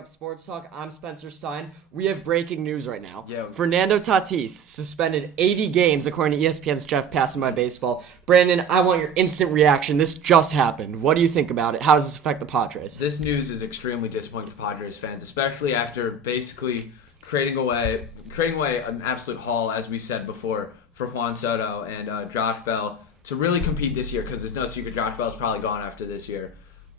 Up Sports Talk. I'm Spencer Stein. We have breaking news right now. Yeah. Fernando Tatis suspended 80 games according to ESPN's Jeff Passing by Baseball. Brandon, I want your instant reaction. This just happened. What do you think about it? How does this affect the Padres? This news is extremely disappointing for Padres fans, especially after basically trading away an absolute haul, as we said before, for Juan Soto and Josh Bell to really compete this year, because there's no secret Josh Bell's probably gone after this year.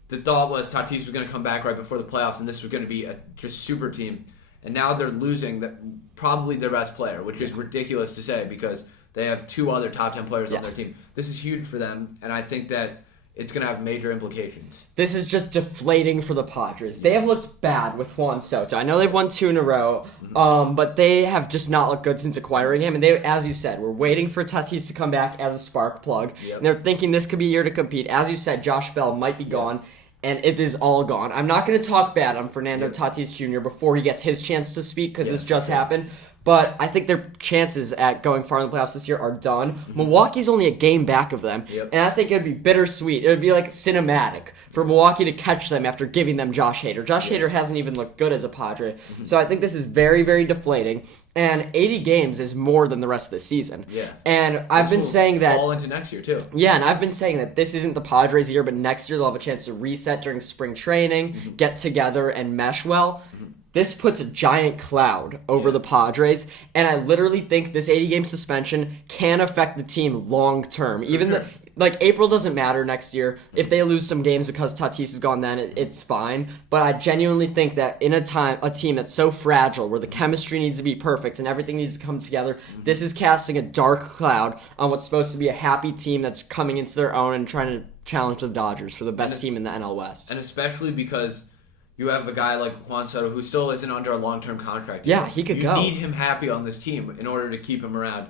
The thought was Tatis was going to come back right before the playoffs, and this was going to be a just super team. And now they're losing probably their best player, which is ridiculous to say because they have two other top 10 players on their team. This is huge for them, and I think that it's going to have major implications. This is just deflating for the Padres. They have looked bad with Juan Soto. I know they've won 2 in a row, but they have just not looked good since acquiring him. And they, as you said, we're waiting for Tatis to come back as a spark plug. Yep. And they're thinking this could be a year to compete. As you said, Josh Bell might be gone. And it is all gone. I'm not going to talk bad on Fernando Tatis Jr. before he gets his chance to speak because this just happened. But I think their chances at going far in the playoffs this year are done. Milwaukee's only a game back of them. And I think it would be bittersweet. It would be like cinematic for Milwaukee to catch them after giving them Josh Hader. Josh Hader hasn't even looked good as a Padre. So I think this is very, very deflating. And 80 games is more than the rest of the season. And I've been saying that fall into next year too. Yeah, and I've been saying that this isn't the Padres' year, but next year they'll have a chance to reset during spring training, get together, and mesh well. This puts a giant cloud over the Padres, and I literally think this 80-game suspension can affect the team long term. April doesn't matter next year. If they lose some games because Tatis is gone, then it's fine. But I genuinely think that in a team that's so fragile, where the chemistry needs to be perfect and everything needs to come together, this is casting a dark cloud on what's supposed to be a happy team that's coming into their own and trying to challenge the Dodgers for the best team in the NL West. And especially because you have a guy like Juan Soto who still isn't under a long-term contract. Yeah, he could go. You need him happy on this team in order to keep him around.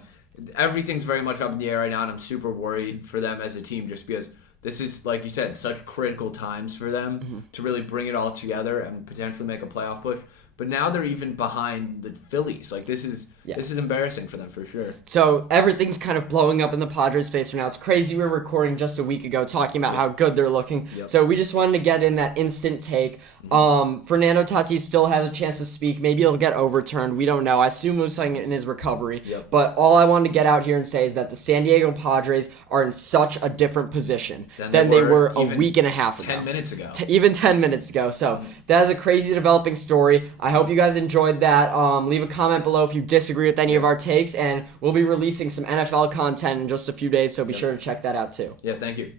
Everything's very much up in the air right now, and I'm super worried for them as a team just because this is, like you said, such critical times for them to really bring it all together and potentially make a playoff push. But now they're even behind the Phillies. This is embarrassing for them for sure. So everything's kind of blowing up in the Padres' face right now. It's crazy. We were recording just a week ago talking about how good they're looking. So we just wanted to get in that instant take. Fernando Tatis still has a chance to speak. Maybe he'll get overturned. We don't know. I assume it was something in his recovery. But all I wanted to get out here and say is that the San Diego Padres are in such a different position than they were a week and a half ago. 10 minutes ago. Even 10 minutes ago. So that is a crazy developing story. I hope you guys enjoyed that. Leave a comment below if you disagree with any of our takes, and we'll be releasing some NFL content in just a few days, so be sure to check that out too. Yeah, thank you.